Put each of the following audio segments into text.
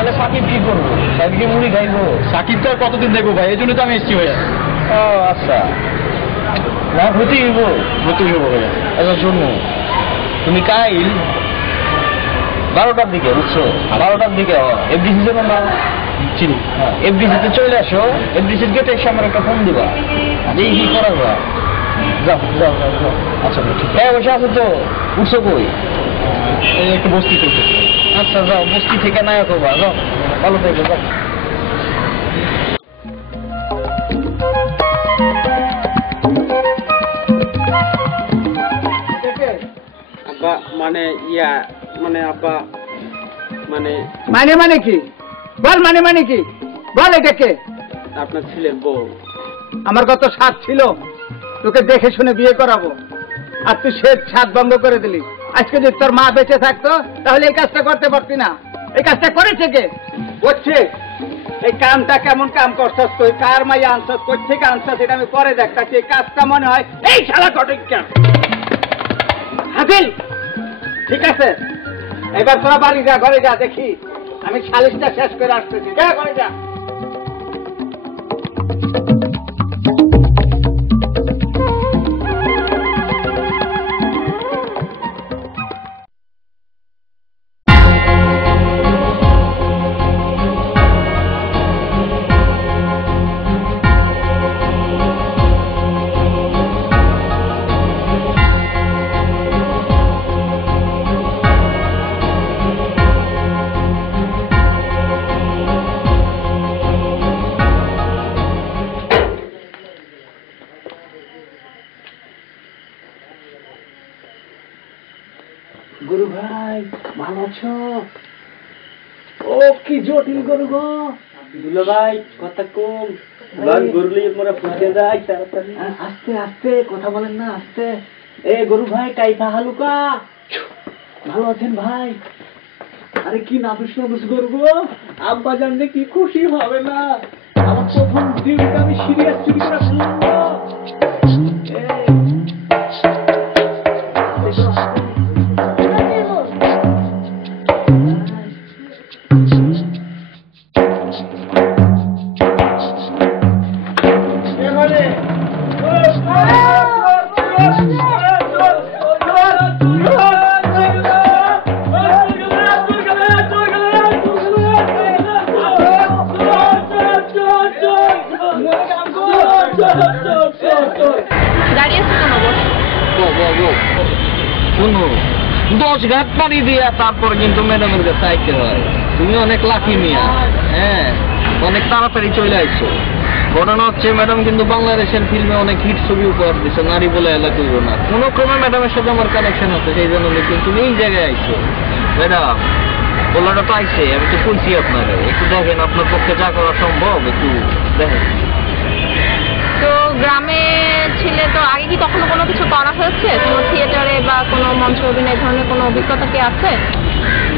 তাহলে সাকিব কি করবো? সাকিব মুড়ি খাইবো? সাকিব তো আর কতদিন দেখবো ভাই, এই জন্য তো আমি এসছি ভাইয়া। ও আচ্ছা, না ভর্তি হইব? ভর্তি হবো ভাইয়া। আচ্ছা শোনো, তুমি কাইল 12টার দিকে, বুঝছো, 12টার দিকে এফডিসি যাবে না? চিনি। হ্যাঁ, এফডিসিতে চলে আসো। এফডিসির গেটে এসে আমার একটা ফোন দিবা, যে কি করা যায়। যাও যাও যাও যাও। আচ্ছা ঠিক। হ্যাঁ বসে আছো তো? উঠছো কই? এই একটু বস্তি করতে। আচ্ছা যাও, বস্তি থেকে নায়ক হবা, যাও, ভালো থেকো, যাও। আব্বা মানে ইয়া মানে আব্বা মানে মানে মানে কি বল, মানে মানে কি বল, এটা কে? আপনার ছেলের বউ। আমার কত স্বাদ ছিল তোকে দেখে শুনে বিয়ে করাবো, আর তুই সে স্বাদ ভঙ্গ করে দিলি। আজকে যদি তোর মা বেঁচে থাকতো তাহলে এই কাজটা করতে পারতি না। এই কাজটা করেছে কে? করছে। এই কামটা কেমন কাম করছস তুই? কার মাইয়া আনছস, কই থেকে আনছস এটা আমি পরে দেখতাছি। এই কাজটা মনে হয় এই শালা ঘটক কেন হাবিল। ঠিক আছে, এবার তোরা বাড়ি যা, ঘরে যা, দেখি আমি সালিশটা শেষ করে আসতেছি। যা ঘরে যা। গুরু ভাই ভালো আছো? ও কি জটিল গরু গো। দুলো ভাই কথা কম, গরুলি মোরা ফুটে যায় তাড়াতাড়ি। আস্তে আস্তে কথা বলেন না, আস্তে। এ গরু ভাই কাইফা হালুকা, ভালো আছেন ভাই? আরে কি নাদুস নাদুস গরু গো, আব্বা জানলে কি খুশি হবে না। আমার প্রথম দিনটা আমি সিরিয়াস চুরি করে ফেললাম গো। শোনো, 10 ঘাট পানি দিয়া তারপর কিন্তু ম্যাডামের কাছে আইতে হয়। তুমি অনেক লাকি মিয়া, হ্যাঁ, অনেক তাড়াতাড়ি চলে আইছো। ঘটনা হচ্ছে ম্যাডাম কিন্তু বাংলাদেশের ফিল্মে অনেক হিট ছবি উপহার দিচ্ছে, নারী বলে এলা করবো না। কোনো ক্রমে ম্যাডামের সাথে আমার কানেকশন আছে, সেই জন্য কিন্তু তুমি এই জায়গায় আইছো। ম্যাডাম বলাটা তো আইছে, আমি তো শুনছি আপনাকে। একটু দেখেন আপনার পক্ষে যা করা সম্ভব, একটু দেখেন। তো গ্রামে ছিলে তো আগে কি কখনো কোনো কিছু করা হয়েছে? কোনো থিয়েটারে বা কোনো মঞ্চ অভিনয় ধরনের কোনো অভিজ্ঞতা কি আছে?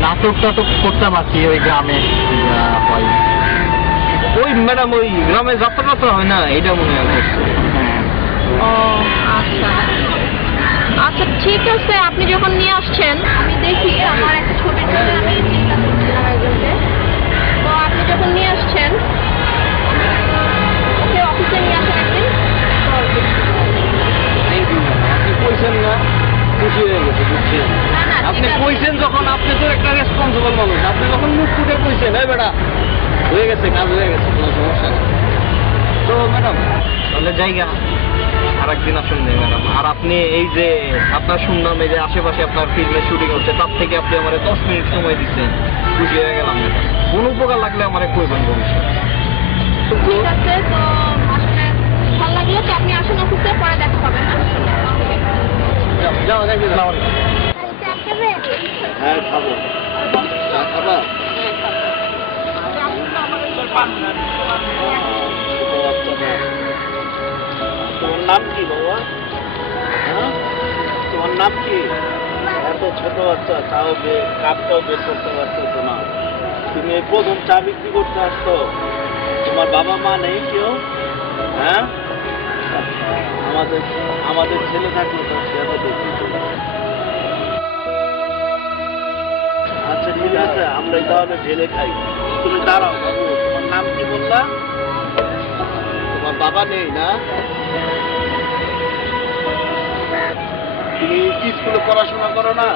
নাটক টাটক করতে পারছি ওই গ্রামে হয়। ওই ম্যাডাম ওই গ্রামে যাত্রা হয় না, এটা মনে হয় করছে। ও আচ্ছা আচ্ছা, ঠিক আছে। আপনি যখন নিয়ে আসছেন আমি দেখি, আমার একটা ছবির জন্য আমি চিন্তা করছিলাম একজনকে। তো আপনি যখন নিয়ে আসছেন ওকে অফিসে নিয়ে আসেন একদিন। আপনি কইছেন না, খুশি হয়ে গেছে, বুঝছেন? আপনি কইছেন যখন, আপনি তো একটা রেসপন্সিবল মানুষ, আপনি যখন মুখ ফুটে কইছেন, এই বেটা হয়ে গেছে, কাজ হয়ে গেছে, কোনো সমস্যা নেই। তো ম্যাডাম তাহলে জায়গা আর একদিন আসুন নেই ম্যাডাম। আর আপনি এই যে আপনার শুনলাম এই যে আশেপাশে আপনার ফিল্মের শুটিং হচ্ছে, তার থেকে আপনি আমার 10 মিনিট সময় দিচ্ছেন, খুশি হয়ে গেলাম ম্যাডাম। কোনো উপকার লাগলে আমার কইবেন ভবিষ্যৎ। ঠিক আছে, তো আসলে ভালো লাগলো। তো আপনি আসুন অফিসে, পরে দেখা হবে। যাও দেখি যাও। হ্যাঁ খাবো। চা খাবা? তোমার নাম কি বাবা? হ্যাঁ, তোমার নাম কি? এত ছোট বাচ্চা, তাও কাপটাও বের করতে পারছো না। তুমি এই প্রথম চা বিক্রি করতে আসছো? তোমার বাবা মা নেই কেউ? হ্যাঁ, আমাদের ছেলে থাকলো তো সে তো দেখি। আচ্ছা ঠিক আছে, আমরা তাহলে ঢেলে খাই। তুমি দাঁড়াও বাবু, তোমার নাম কি বললা? তোমার বাবা নেই না? তুমি কি স্কুলে পড়াশোনা করো না?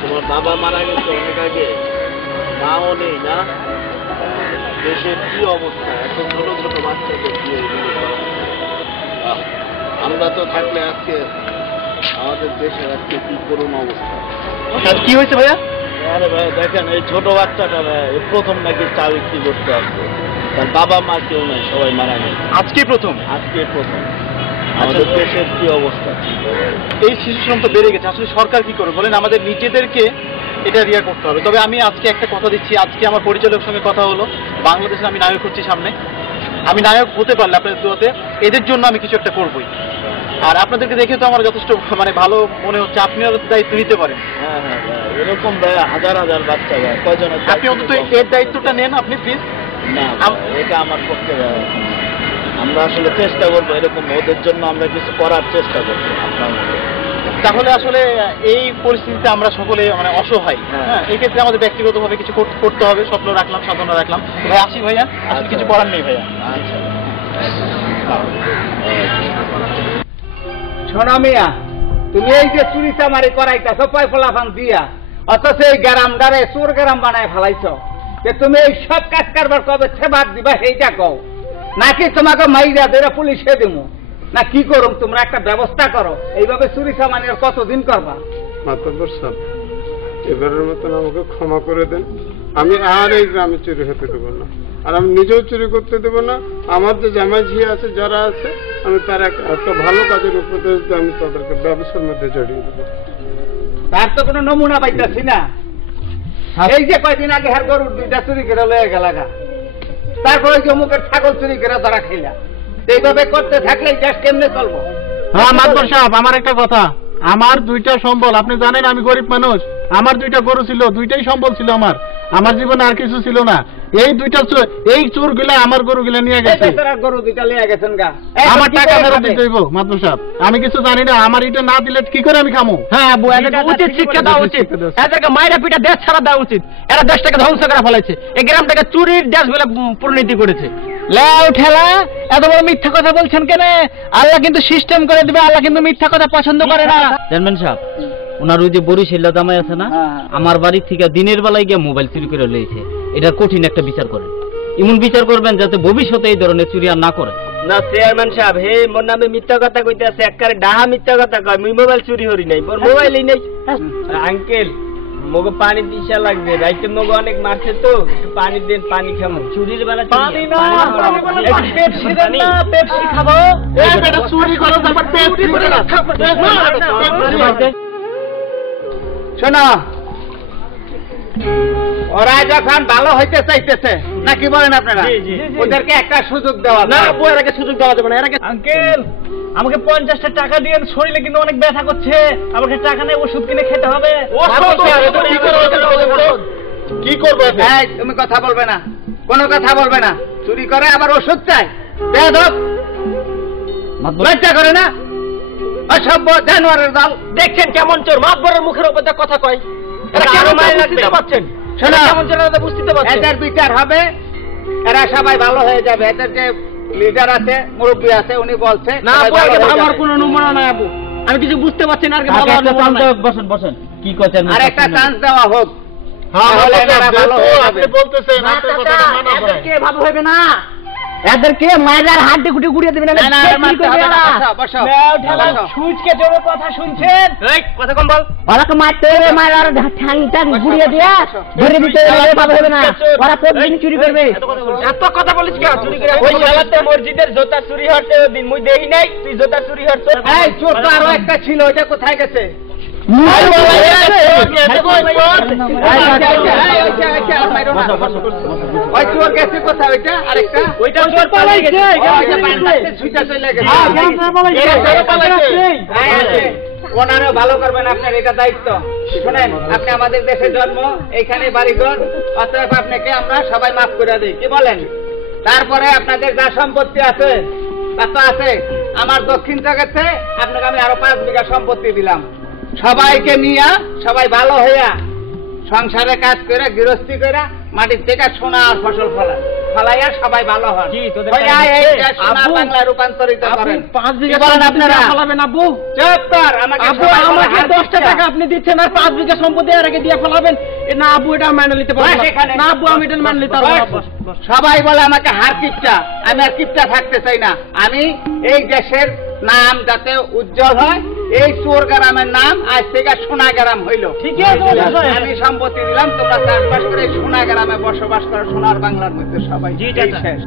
তোমার বাবা মারা গেছে অনেক আগে, মাও নেই না? দেশের কি অবস্থা, এত ছোট ছোট বাচ্চাদের কি এগুলো করা? আমরা তো থাকলে আজকে আমাদের দেশের আজকে কি করুন অবস্থা। কি হয়েছে ভাইয়া? আরে ভাই দেখেন, এই ছোট বাচ্চাটা ভাই প্রথম নাকি চা বিক্রি করতে আসছে, তার বাবা মা কেউ নাই, সবাই মারা গেছে আজকে প্রথম? আজকে প্রথম। আমাদের দেশের কি অবস্থা? এই শিশু শ্রম তো বেড়ে গেছে, আসলে সরকার কি করবে বলেন? আমাদের নিজেদেরকে এটা রিয়া করতে হবে। তবে আমি আজকে একটা কথা দিচ্ছি, আজকে আমার পরিচালকের সঙ্গে কথা হলো, বাংলাদেশে আমি নায়ক হচ্ছি সামনে, আমি নায়ক হতে পারলে আপনাদের দোয়াতে এদের জন্য আমি কিছু একটা করবই। আর আপনাদেরকে দেখে তো আমার যথেষ্ট মানে ভালো মনে হচ্ছে, আপনিও দায়িত্ব নিতে পারেন। হ্যাঁ হ্যাঁ ভাই, এরকম ভাই হাজার হাজার বাচ্চা ভাই, কয়জন আপনি অন্তত এর দায়িত্বটা নেন আপনি প্লিজ। না এটা আমার পক্ষে ভাই, আমরা আসলে চেষ্টা করবো, এরকম ওদের জন্য আমরা কিছু করার চেষ্টা করবো আপনার মতো। তাহলে আসলে এই পরিস্থিতিতে আমরা সকলে মানে অসহায়, হ্যাঁ, এই ক্ষেত্রে আমাদের ব্যক্তিগতভাবে কিছু করতে হবে। স্বপ্ন রাখলাম, সাধনা রাখলাম। ভাই আসি ভাইয়া, আসলে কিছু করার নেই ভাইয়া। আচ্ছা শোনো মিয়া, তুমি এই যে চুরি চামারি করাইতেছ পয় ফলাফান দিয়া, অথচ এই গ্রামটারে চোর গ্রাম বানায় ফেলাইছ, যে তুমি এই সব কাজ কারবার কবে বাদ দিবা সেইটা কও, নাকি তোমাকে মাইরা ধরে পুলিশে দিমু, না কি করুম? তোমরা একটা ব্যবস্থা করো। এইভাবে চুরি চামারি আর কতদিন করবা? মাতব্বর সাহেব, এবারের মতন আমাকে ক্ষমা করে দেন। আমি আর এই গ্রামে চুরি হতে দেবো না, আর আমি নিজেও চুরি করতে দেবো না। আমার যে জামাই ঝিয়া আছে, যারা আছে, আমি তার একটা ভালো কাজের উপদেশ দিয়ে আমি তাদেরকে ব্যবসার মধ্যে জড়িয়ে দেবো। তার তো কোনো নমুনা পাইতেছি না। এই যে কয়দিন আগে হার গরুর দুইটা চুরি করে লয়ে গেলাগা, তারপরে যে মুখের ছাগল চুরি করে ধরা খাইলা। এইভাবে করতে থাকলে দেশ কেমনে চলবো? হ্যাঁ মাতবর সাহেব, আমার একটা কথা, আমার দুইটা সম্বল, আপনি জানেন আমি গরিব মানুষ, আমার দুইটা গরু ছিল, দুইটাই সম্বল ছিল আমার জীবনে আর কিছু ছিল না। এই দুইটা এই চোর গুলা আমার গরু গুলা নিয়ে গেছে, গরু দুইটা লিয়ে গেছেন গা, আমার টাকা ফেরত দিতে হইব। মাতবর সাহেব, আমি কিছু জানি না, আমার এটা না দিলে কি করে আমি খামো? হ্যাঁ আবু, এদেরকে উচিত শিক্ষা দেওয়া উচিত, এদেরকে মাইরা পিটা দেশ ছাড়া দেওয়া উচিত। এরা দেশটাকে ধ্বংস করে ফেলাইছে, এই গ্রামটাকে চুরির দেশ বলে পরিণতি করেছে। লাউ ঠেলা, এত বড় মিথ্যা কথা বলছেন কেন? আল্লাহ কিন্তু সিস্টেম করে দিবে, আল্লাহ কিন্তু মিথ্যা কথা পছন্দ করে না। চেয়ারম্যান সাহেব, ওনার ওই যে বরিশাল জামাই আছে না, আমার বাড়ি থেকে দিনের বেলায় গিয়ে মোবাইল চুরি করে লইছে। এটা কঠিন একটা বিচার করেন, এমন বিচার করবেন যাতে ভবিষ্যতে এই ধরনের চুরি আর না করে। না চেয়ারম্যান সাহেব, হে মোর নামে মিথ্যা কথা কইতে আছে, একবারে ডাহা মিথ্যা কথা কয়। মুই মোবাইল চুরি করি নাই, মোর মোবাইলই নাই। আঙ্কেল মগো পানি দিশা লাগবে, রাইতে মগো অনেক মারছে তো, একটু পানি দেন, পানি খাবো। চুরির বেলা পানি না, পেপসি দেন না, পেপসি খাবো। এই বেটা চুরি করো, তারপর পেপসি করে খাবো। শোনো, ওরা যখন ভালো হইতে চাইতেছে, নাকি বলেন আপনারা, ওদেরকে একটা সুযোগ দেওয়া না আপু, এর আগে সুযোগ দেওয়া যাবে না। এর আগে আঙ্কেল আমাকে 50টা টাকা দিয়েন, শরীরে কিন্তু অনেক ব্যথা করছে, আমাকে টাকা নেই, ওষুধ কিনে খেতে হবে। কি করবো? এই, তুমি কথা বলবে না, কোনো কথা বলবে না। চুরি করে আবার ওষুধ চাই, বেয়াদব, লজ্জা করে না? অসভ্য জানোয়ারের দল। দেখছেন কেমন চোর, মাতবরের মুখের উপর দিয়ে কথা কয়। এরা কেমন বুঝতে পারছেন? শোনো, কেমন চোর এরা বুঝতে পারছেন? এদের বিচার হবে, এরা সবাই ভালো হয়ে যাবে। এদের যে লিডার আছে, মুরব্বী আছে, উনি বলছে না আপু, আগে ভাবার কোনো নমুনা নাই আপু, আমি কিছু বুঝতে পারছি না। আগে বসেন বসেন, কি কথা? আর একটা চান্স দেওয়া হোক, তাহলে এরা ভালো হয়ে যাবে। বলতেছেন আপনার কথাটা মানা যায়। কে ভালো হবে না? এদেরকে মায়ের হাড্ডি গুটি গুড়িয়ে দিবেন। না, না, আর মারতে হবে না। বসো, বসো। সুইচকে জোরে কথা শুনছেন? এই কথা কম বল। ওরাকে মারতে হবে, মায়ের আর ঠ্যাং ট্যাং গুড়িয়ে দিয়া ধরে দিতে হবে, ভালো হবে না। ওরা প্রতিদিন চুরি করবে। এত কথা বলিস কেন? চুরি করে ওই শালাতে মসজিদের জুতা চুরি হচ্ছে দিন মুই দেই নাই, তুই জুতা চুরি হচ্ছে। এই চোর তো আরো একটা ছিল, ওইটা কোথায় গেছে? ওই চোর গেছে কোথায়? ওইটা আরেকটা, ওইটা চোর পালাই গেছে। ওনারও ভালো করবেন, আপনার এটা দায়িত্ব। শোনেন, আপনি আমাদের দেশে জন্ম, এইখানে বাড়িঘর, অতএব আপনাকে আমরা সবাই মাফ করে দিই, কি বলেন? তারপরে আপনাদের যা সম্পত্তি আছে তা তো আছে। আমার দক্ষিণ জগতে আপনাকে আমি আরো 5 বিঘা সম্পত্তি দিলাম, সবাইকে নিয়ে সবাই ভালো হইয়া সংসারে কাজ করে গৃহস্থী করে মাটির থেকে সোনা আর ফসল ফলাইয়া সবাই ভালো হন। হইয়া এই দেশ সোনার বাংলায় রূপান্তরিত করেন। 5 বিঘা বলেন আপনারা ফলাবেন আব্বু? চুপ কর, আমাকে আব্বু আমাকে 10টা টাকা আপনি দিচ্ছেন আর 5 বিঘা সম্পত্তি এর আগে দিয়ে ফলাবেন? না আব্বু, এটা মেনে নিতে পারবো না। না আব্বু, আমি এটা মেনে নিতে পারবো না। সবাই বলে আমাকে হার কিপটা, আমি আর কিপটা থাকতে চাই না। আমি এই দেশের নাম যাতে উজ্জ্বল হয়, এই চোর গ্রামের নাম আজ থেকে সোনা গ্রাম হইল। ঠিক আছে, আমি সম্পত্তি দিলাম, তোমরা চাষবাস করে সোনা গ্রামে বসবাস করো, সোনার বাংলার মধ্যে সবাই। জি, চাচা। শেষ।